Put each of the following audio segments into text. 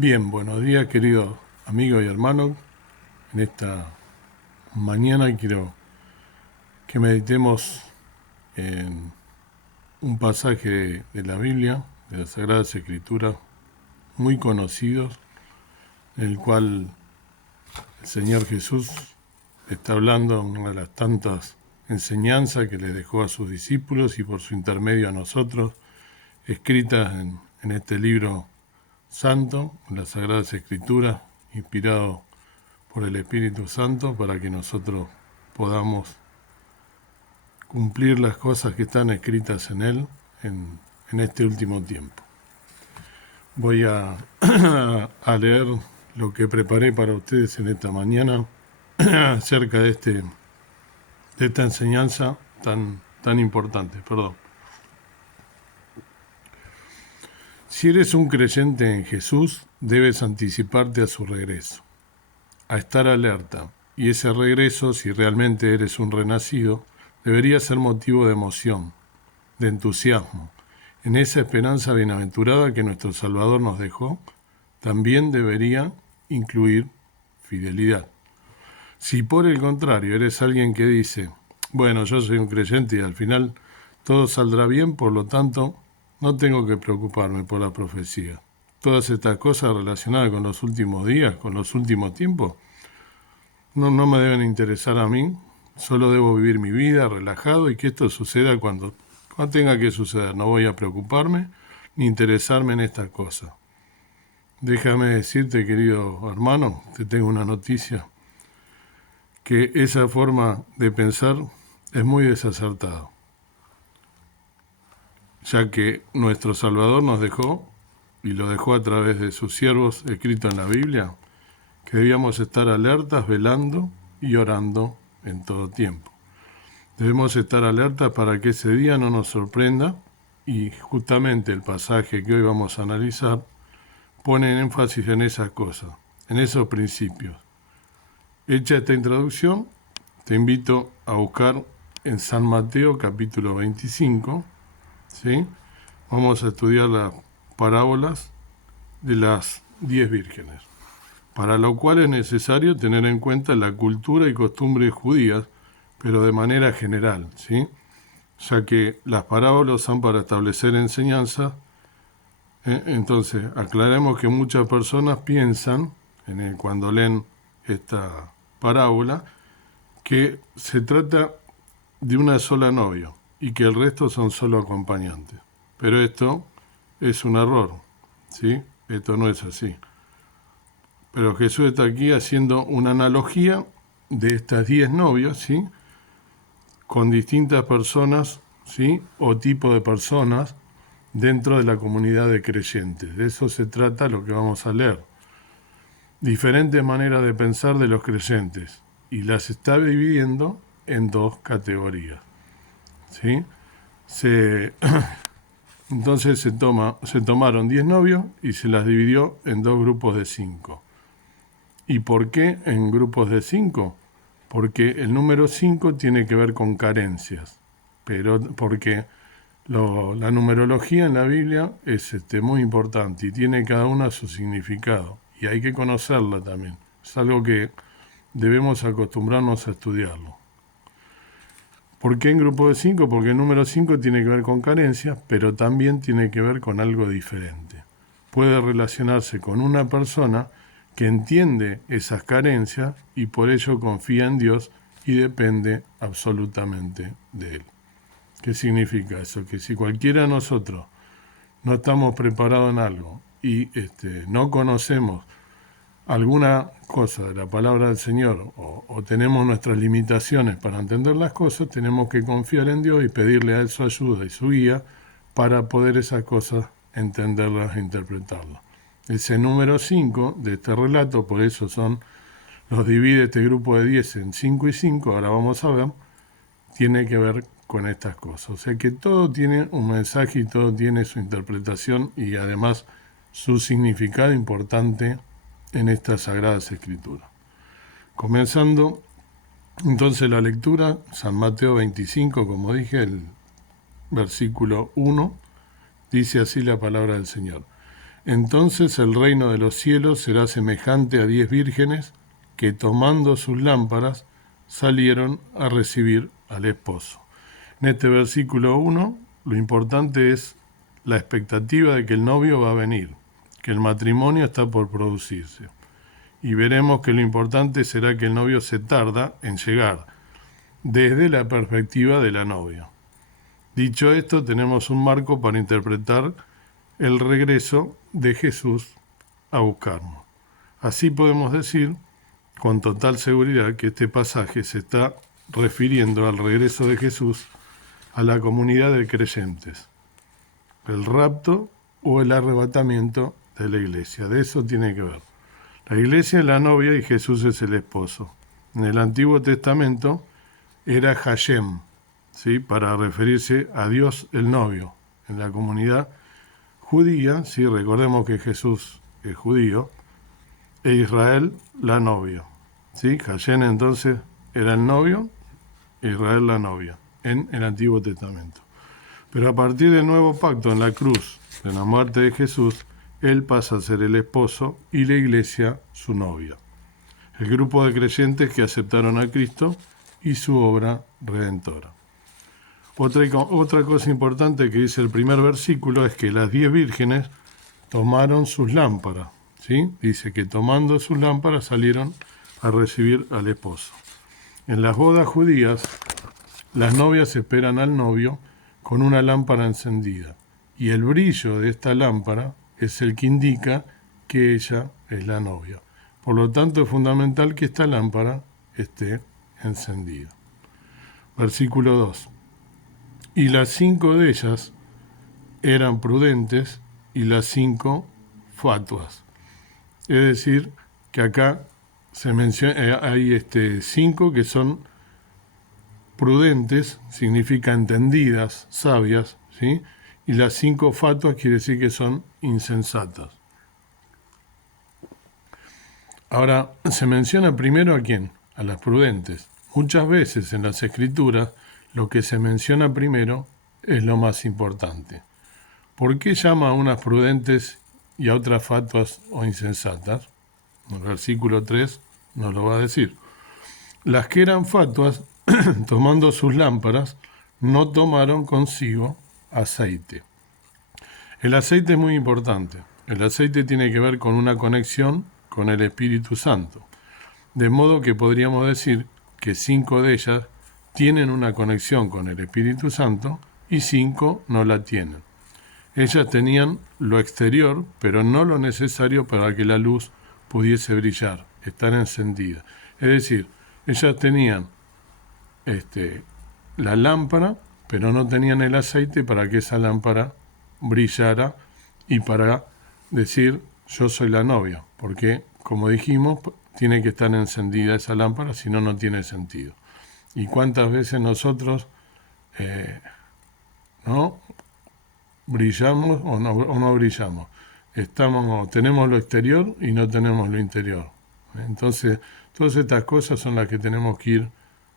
Bien, buenos días queridos amigos y hermanos. En esta mañana quiero que meditemos en un pasaje de la Biblia, de las Sagradas Escrituras, muy conocidos, en el cual el Señor Jesús está hablando en una de las tantas enseñanzas que les dejó a sus discípulos y por su intermedio a nosotros, escritas en este libro santo, en las Sagradas Escrituras, inspirado por el Espíritu Santo, para que nosotros podamos cumplir las cosas que están escritas en él en este último tiempo. Voy a leer lo que preparé para ustedes en esta mañana acerca de esta enseñanza tan importante. Si eres un creyente en Jesús, debes anticiparte a su regreso, a estar alerta, y ese regreso, si realmente eres un renacido, debería ser motivo de emoción, de entusiasmo. En esa esperanza bienaventurada que nuestro Salvador nos dejó, también debería incluir fidelidad. Si por el contrario eres alguien que dice, bueno, yo soy un creyente y al final todo saldrá bien, por lo tanto, no tengo que preocuparme por la profecía. Todas estas cosas relacionadas con los últimos días, con los últimos tiempos, no me deben interesar a mí, solo debo vivir mi vida relajado y que esto suceda cuando tenga que suceder. No voy a preocuparme ni interesarme en estas cosas. Déjame decirte, querido hermano, te tengo una noticia, que esa forma de pensar es muy desacertada, ya que nuestro Salvador nos dejó, y lo dejó a través de sus siervos escrito en la Biblia, que debíamos estar alertas, velando y orando en todo tiempo. Debemos estar alertas para que ese día no nos sorprenda, y justamente el pasaje que hoy vamos a analizar pone en énfasis en esas cosas, en esos principios. Hecha esta introducción, te invito a buscar en San Mateo capítulo 25, ¿sí? Vamos a estudiar las parábolas de las 10 vírgenes, para lo cual es necesario tener en cuenta la cultura y costumbres judías, pero de manera general, ¿sí? Ya que las parábolas son para establecer enseñanza. Entonces, aclaremos que muchas personas piensan, cuando leen esta parábola, que se trata de una sola novia y que el resto son solo acompañantes. Pero esto es un error, ¿sí? Esto no es así. Pero Jesús está aquí haciendo una analogía de estas 10 novias, ¿sí? Con distintas personas, ¿sí? O tipo de personas dentro de la comunidad de creyentes. De eso se trata lo que vamos a leer. Diferentes maneras de pensar de los creyentes, y las está dividiendo en dos categorías, ¿sí? Entonces se tomaron 10 novios y se las dividió en dos grupos de 5. ¿Y por qué en grupos de 5? Porque el número 5 tiene que ver con carencias, pero porque la numerología en la Biblia es muy importante y tiene cada una su significado, y hay que conocerla también. Es algo que debemos acostumbrarnos a estudiarlo. ¿Por qué en grupo de 5? Porque el número 5 tiene que ver con carencias, pero también tiene que ver con algo diferente. Puede relacionarse con una persona que entiende esas carencias y por ello confía en Dios y depende absolutamente de Él. ¿Qué significa eso? Que si cualquiera de nosotros no estamos preparados en algo y no conocemos alguna cosa de la palabra del Señor o tenemos nuestras limitaciones para entender las cosas, tenemos que confiar en Dios y pedirle a Él su ayuda y su guía para poder esas cosas entenderlas e interpretarlas. Ese número 5 de este relato, por eso los divide este grupo de 10 en 5 y 5, ahora vamos a ver, tiene que ver con estas cosas. O sea que todo tiene un mensaje y todo tiene su interpretación y además su significado importante en estas Sagradas Escrituras. Comenzando entonces la lectura, San Mateo 25, como dije, el versículo 1, dice así la palabra del Señor. Entonces el reino de los cielos será semejante a 10 vírgenes que tomando sus lámparas salieron a recibir al esposo. En este versículo 1, lo importante es la expectativa de que el novio va a venir, que el matrimonio está por producirse. Y veremos que lo importante será que el novio se tarda en llegar, desde la perspectiva de la novia. Dicho esto, tenemos un marco para interpretar el regreso de Jesús a buscarnos. Así podemos decir con total seguridad que este pasaje se está refiriendo al regreso de Jesús a la comunidad de creyentes, el rapto o el arrebatamiento de la iglesia. De eso tiene que ver. La iglesia es la novia y Jesús es el esposo. En el Antiguo Testamento era Hashem, ¿sí?, para referirse a Dios el novio. En la comunidad judía, ¿sí?, recordemos que Jesús es judío, e Israel la novia. ¿Sí? Hashem entonces era el novio, Israel la novia, en el Antiguo Testamento. Pero a partir del nuevo pacto en la cruz, de la muerte de Jesús, Él pasa a ser el esposo y la iglesia su novia. El grupo de creyentes que aceptaron a Cristo y su obra redentora. Otra cosa importante que dice el primer versículo es que las 10 vírgenes tomaron sus lámparas. ¿Sí? Dice que tomando sus lámparas salieron a recibir al esposo. En las bodas judías, las novias esperan al novio con una lámpara encendida, y el brillo de esta lámpara es el que indica que ella es la novia. Por lo tanto, es fundamental que esta lámpara esté encendida. Versículo 2. Y las 5 de ellas eran prudentes y las 5 fatuas. Es decir, que acá se menciona, hay 5 que son prudentes, significa entendidas, sabias, ¿sí? Y las 5 fatuas quiere decir que son insensatas. Ahora, se menciona primero a quién, a las prudentes. Muchas veces en las Escrituras lo que se menciona primero es lo más importante. ¿Por qué llama a unas prudentes y a otras fatuas o insensatas? En el versículo 3 nos lo va a decir. Las que eran fatuas, tomando sus lámparas, no tomaron consigo aceite. El aceite es muy importante. El aceite tiene que ver con una conexión con el Espíritu Santo. De modo que podríamos decir que 5 de ellas tienen una conexión con el Espíritu Santo y 5 no la tienen. Ellas tenían lo exterior, pero no lo necesario para que la luz pudiese brillar, estar encendida. Es decir, ellas tenían la lámpara, pero no tenían el aceite para que esa lámpara brillara y para decir, yo soy la novia, porque, como dijimos, tiene que estar encendida esa lámpara, si no, no tiene sentido. ¿Y cuántas veces nosotros no brillamos o no brillamos? Tenemos lo exterior y no tenemos lo interior. Entonces, todas estas cosas son las que tenemos que ir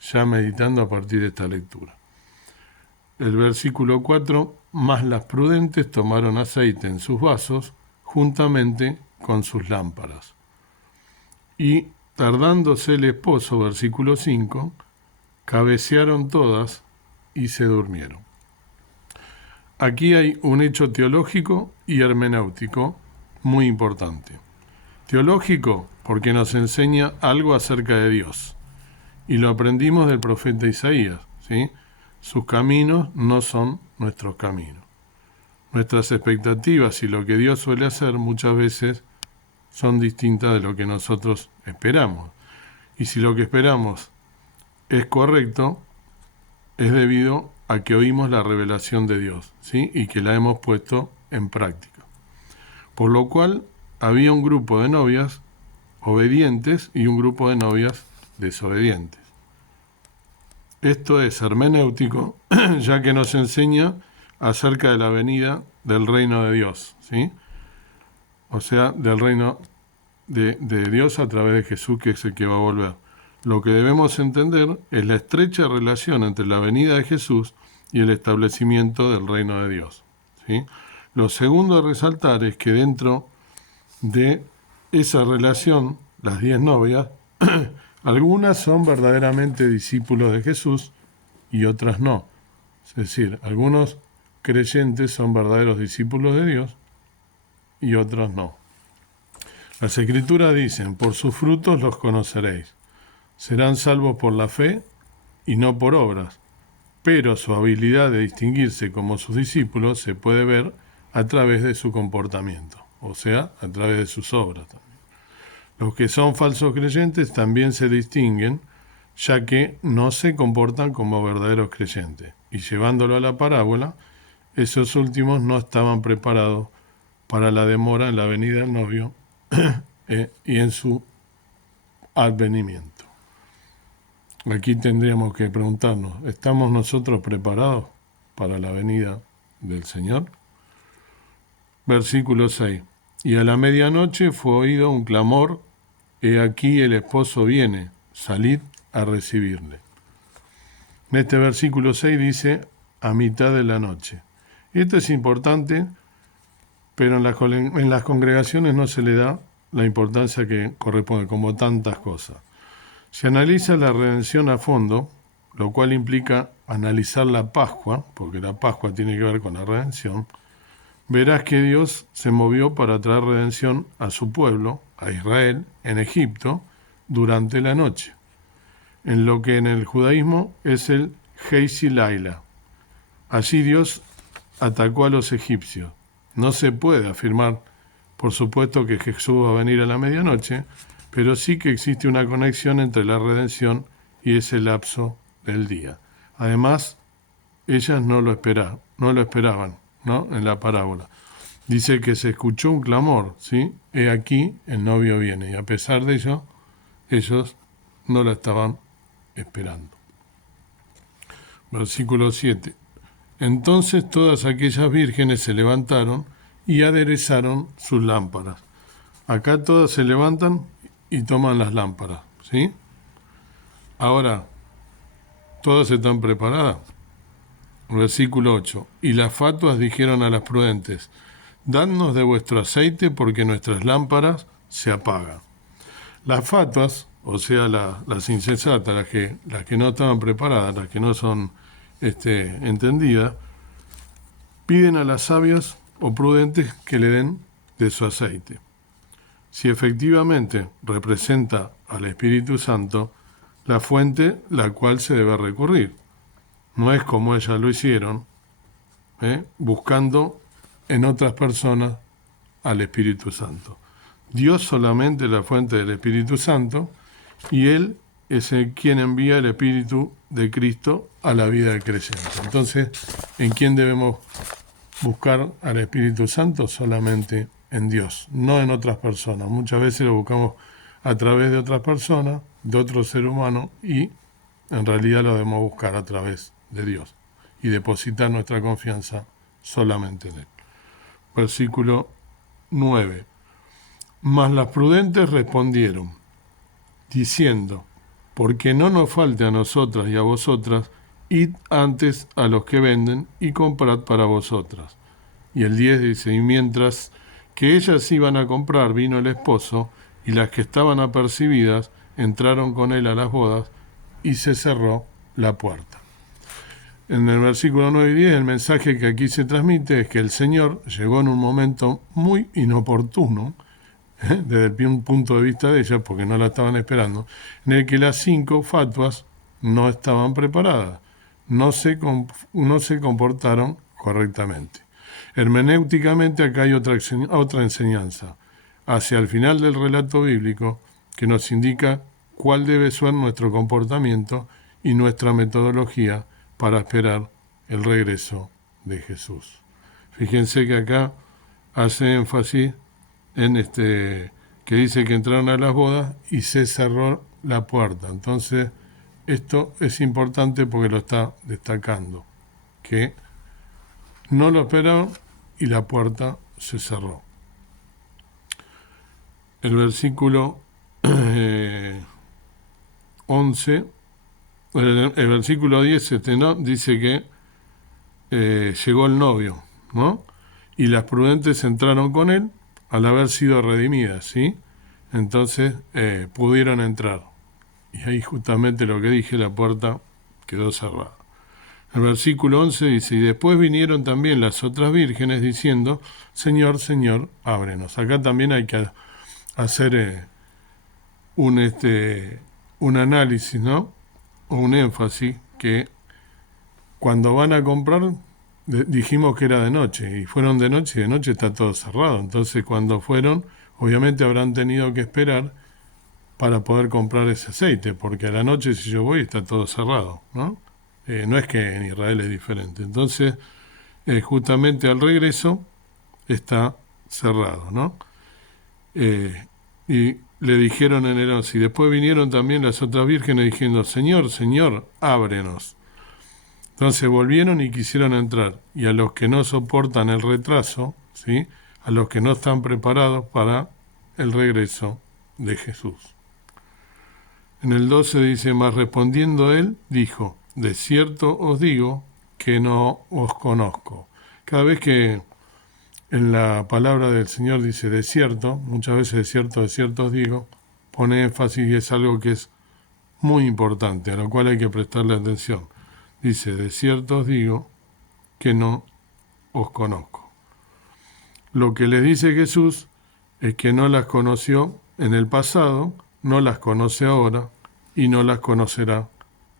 ya meditando a partir de esta lectura. El versículo 4, más las prudentes tomaron aceite en sus vasos juntamente con sus lámparas. Y tardándose el esposo, versículo 5, cabecearon todas y se durmieron. Aquí hay un hecho teológico y hermenéutico muy importante. Teológico porque nos enseña algo acerca de Dios. Y lo aprendimos del profeta Isaías, ¿sí? Sus caminos no son nuestros caminos. Nuestras expectativas y lo que Dios suele hacer muchas veces son distintas de lo que nosotros esperamos. Y si lo que esperamos es correcto, es debido a que oímos la revelación de Dios, ¿sí? Y que la hemos puesto en práctica. Por lo cual, había un grupo de novias obedientes y un grupo de novias desobedientes. Esto es hermenéutico, ya que nos enseña acerca de la venida del reino de Dios, ¿sí? O sea, del reino de Dios a través de Jesús, que es el que va a volver. Lo que debemos entender es la estrecha relación entre la venida de Jesús y el establecimiento del reino de Dios, ¿sí? Lo segundo a resaltar es que dentro de esa relación, las 10 novias, algunas son verdaderamente discípulos de Jesús y otras no. Es decir, algunos creyentes son verdaderos discípulos de Dios y otros no. Las Escrituras dicen, por sus frutos los conoceréis. Serán salvos por la fe y no por obras, pero su habilidad de distinguirse como sus discípulos se puede ver a través de su comportamiento, o sea, a través de sus obras también. Los que son falsos creyentes también se distinguen, ya que no se comportan como verdaderos creyentes. Y llevándolo a la parábola, esos últimos no estaban preparados para la demora en la venida del novio y en su advenimiento. Aquí tendríamos que preguntarnos, ¿estamos nosotros preparados para la venida del Señor? Versículo 6. Y a la medianoche fue oído un clamor, he aquí el esposo viene, salid a recibirle. En este versículo 6 dice, a mitad de la noche. Esto es importante, pero en las congregaciones no se le da la importancia que corresponde, como tantas cosas. Se analiza la redención a fondo, lo cual implica analizar la Pascua, porque la Pascua tiene que ver con la redención. Verás que Dios se movió para traer redención a su pueblo, a Israel, en Egipto, durante la noche, en lo que en el judaísmo es el Heisi Laila. Allí Dios atacó a los egipcios. No se puede afirmar, por supuesto, que Jesús va a venir a la medianoche, pero sí que existe una conexión entre la redención y ese lapso del día. Además, ellas no lo esperaban, ¿no? En la parábola. Dice que se escuchó un clamor, ¿sí? He aquí, el novio viene. Y a pesar de ello, ellos no la estaban esperando. Versículo 7. Entonces todas aquellas vírgenes se levantaron y aderezaron sus lámparas. Acá todas se levantan y toman las lámparas, ¿sí? Ahora, ¿todas están preparadas? Versículo 8. Y las fatuas dijeron a las prudentes, dadnos de vuestro aceite porque nuestras lámparas se apagan. Las fatuas, o sea, las insensatas, las que no estaban preparadas, las que no son entendidas, piden a las sabias o prudentes que le den de su aceite. Si efectivamente representa al Espíritu Santo, la fuente la cual se debe recurrir. No es como ellas lo hicieron, buscando en otras personas al Espíritu Santo. Dios solamente es la fuente del Espíritu Santo y Él es quien envía el Espíritu de Cristo a la vida del creyente. Entonces, ¿en quién debemos buscar al Espíritu Santo? Solamente en Dios, no en otras personas. Muchas veces lo buscamos a través de otras personas, de otro ser humano, y en realidad lo debemos buscar a través de Dios y depositar nuestra confianza solamente en Él. Versículo 9. Mas las prudentes respondieron, diciendo, porque no nos falte a nosotras y a vosotras, id antes a los que venden y comprad para vosotras. Y el 10 dice, y mientras que ellas iban a comprar, vino el esposo, y las que estaban apercibidas entraron con él a las bodas, y se cerró la puerta. En el versículo 9 y 10, el mensaje que aquí se transmite es que el Señor llegó en un momento muy inoportuno, desde el punto de vista de ellas, porque no la estaban esperando, en el que las 5 fatuas no estaban preparadas, no se comportaron correctamente. Hermenéuticamente acá hay otra enseñanza, hacia el final del relato bíblico, que nos indica cuál debe ser nuestro comportamiento y nuestra metodología para esperar el regreso de Jesús. Fíjense que acá hace énfasis en que dice que entraron a las bodas y se cerró la puerta. Entonces, esto es importante porque lo está destacando, que no lo esperaron y la puerta se cerró. El versículo 11, el versículo 10 ¿no? Dice que llegó el novio, ¿no? y las prudentes entraron con él al haber sido redimidas, ¿sí? Entonces pudieron entrar. Y ahí justamente lo que dije, la puerta quedó cerrada. El versículo 11 dice, y después vinieron también las otras vírgenes diciendo, Señor, Señor, ábrenos. Acá también hay que hacer un análisis, ¿no? O un énfasis, que cuando van a comprar, dijimos que era de noche, y fueron de noche, y de noche está todo cerrado. Entonces cuando fueron, obviamente habrán tenido que esperar para poder comprar ese aceite, porque a la noche si yo voy está todo cerrado, ¿no? No es que en Israel es diferente. Entonces, justamente al regreso está cerrado, ¿no? Y le dijeron en el 11, y después vinieron también las otras vírgenes diciendo, Señor, Señor, ábrenos. Entonces volvieron y quisieron entrar, y a los que no soportan el retraso, ¿sí? A los que no están preparados para el regreso de Jesús. En el 12 dice, mas respondiendo él, dijo, de cierto os digo que no os conozco. Cada vez que en la palabra del Señor dice de cierto, muchas veces de cierto os digo, pone énfasis y es algo que es muy importante, a lo cual hay que prestarle atención. Dice, de cierto os digo que no os conozco. Lo que les dice Jesús es que no las conoció en el pasado, no las conoce ahora y no las conocerá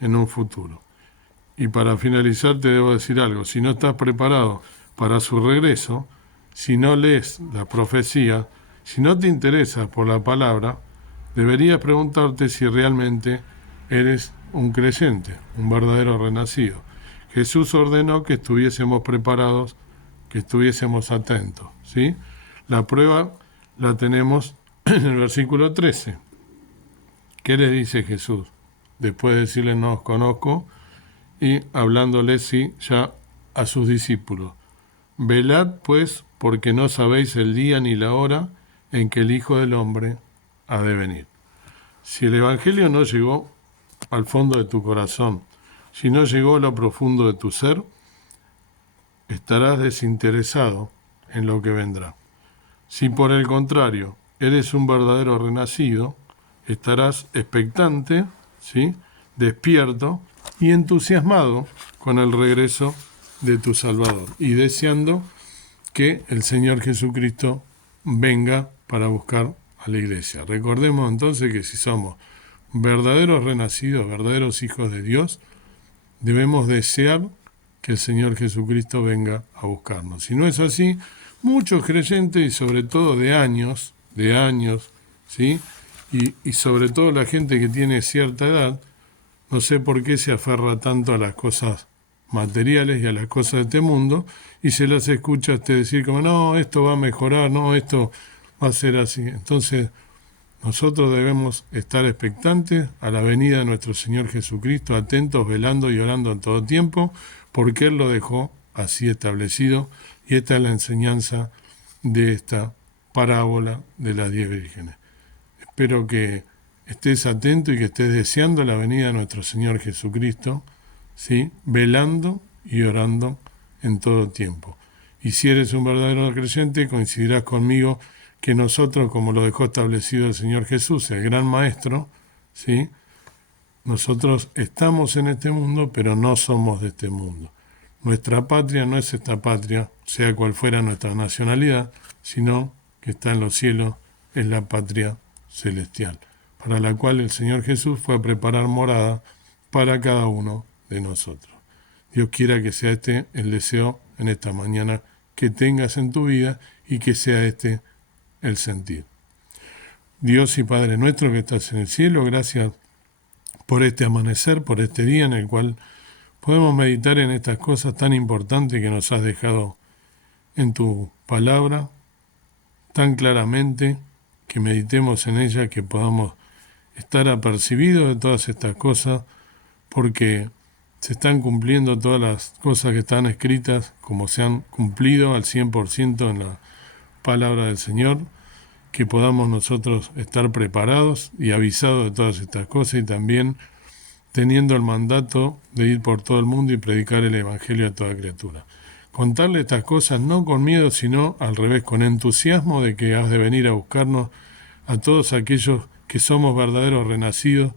en un futuro. Y para finalizar te debo decir algo, si no estás preparado para su regreso, si no lees la profecía, si no te interesas por la palabra, deberías preguntarte si realmente eres un creyente, un verdadero renacido. Jesús ordenó que estuviésemos preparados, que estuviésemos atentos, ¿sí? La prueba la tenemos en el versículo 13. ¿Qué les dice Jesús? Después de decirles no os conozco y hablándoles sí ya a sus discípulos. Velad pues porque no sabéis el día ni la hora en que el Hijo del Hombre ha de venir. Si el Evangelio no llegó al fondo de tu corazón, si no llegó a lo profundo de tu ser, estarás desinteresado en lo que vendrá. Si por el contrario eres un verdadero renacido, estarás expectante, ¿sí? Despierto y entusiasmado con el regreso de tu Salvador y deseando que el Señor Jesucristo venga para buscar a la iglesia. Recordemos entonces que si somos verdaderos renacidos, verdaderos hijos de Dios, debemos desear que el Señor Jesucristo venga a buscarnos. Si no es así, muchos creyentes, y sobre todo de años, ¿sí? Y sobre todo la gente que tiene cierta edad, no sé por qué se aferra tanto a las cosas materiales y a las cosas de este mundo, y se las escucha a usted decir como, no, esto va a mejorar, no, esto va a ser así. Entonces, nosotros debemos estar expectantes a la venida de nuestro Señor Jesucristo, atentos, velando y orando en todo tiempo, porque Él lo dejó así establecido, y esta es la enseñanza de esta parábola de las 10 vírgenes. Espero que estés atento y que estés deseando la venida de nuestro Señor Jesucristo, ¿sí? Velando y orando en todo tiempo. Y si eres un verdadero creyente, coincidirás conmigo que nosotros, como lo dejó establecido el Señor Jesús, el gran Maestro, ¿sí? Nosotros estamos en este mundo, pero no somos de este mundo. Nuestra patria no es esta patria, sea cual fuera nuestra nacionalidad, sino que está en los cielos, es la patria celestial, para la cual el Señor Jesús fue a preparar morada para cada uno de nosotros. Dios quiera que sea este el deseo en esta mañana que tengas en tu vida y que sea este el sentir. Dios y Padre nuestro que estás en el cielo, gracias por este amanecer, por este día en el cual podemos meditar en estas cosas tan importantes que nos has dejado en tu palabra, tan claramente, que meditemos en ella, que podamos estar apercibidos de todas estas cosas, porque se están cumpliendo todas las cosas que están escritas, como se han cumplido al 100% en la palabra del Señor, que podamos nosotros estar preparados y avisados de todas estas cosas, y también teniendo el mandato de ir por todo el mundo y predicar el Evangelio a toda criatura. contarle estas cosas no con miedo, sino al revés, con entusiasmo de que has de venir a buscarnos a todos aquellos que somos verdaderos renacidos,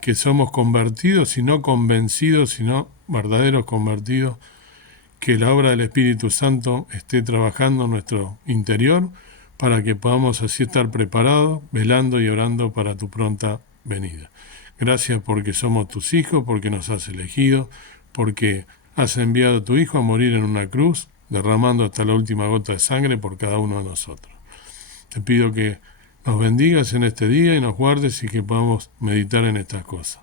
que somos convertidos y no convencidos, sino verdaderos convertidos, que la obra del Espíritu Santo esté trabajando en nuestro interior para que podamos así estar preparados, velando y orando para tu pronta venida. Gracias porque somos tus hijos, porque nos has elegido, porque has enviado a tu Hijo a morir en una cruz, derramando hasta la última gota de sangre por cada uno de nosotros. Te pido que nos bendigas en este día y nos guardes y que podamos meditar en estas cosas.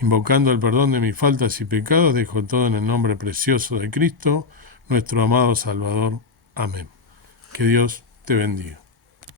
Invocando el perdón de mis faltas y pecados, dejo todo en el nombre precioso de Cristo, nuestro amado Salvador. Amén. Que Dios te bendiga.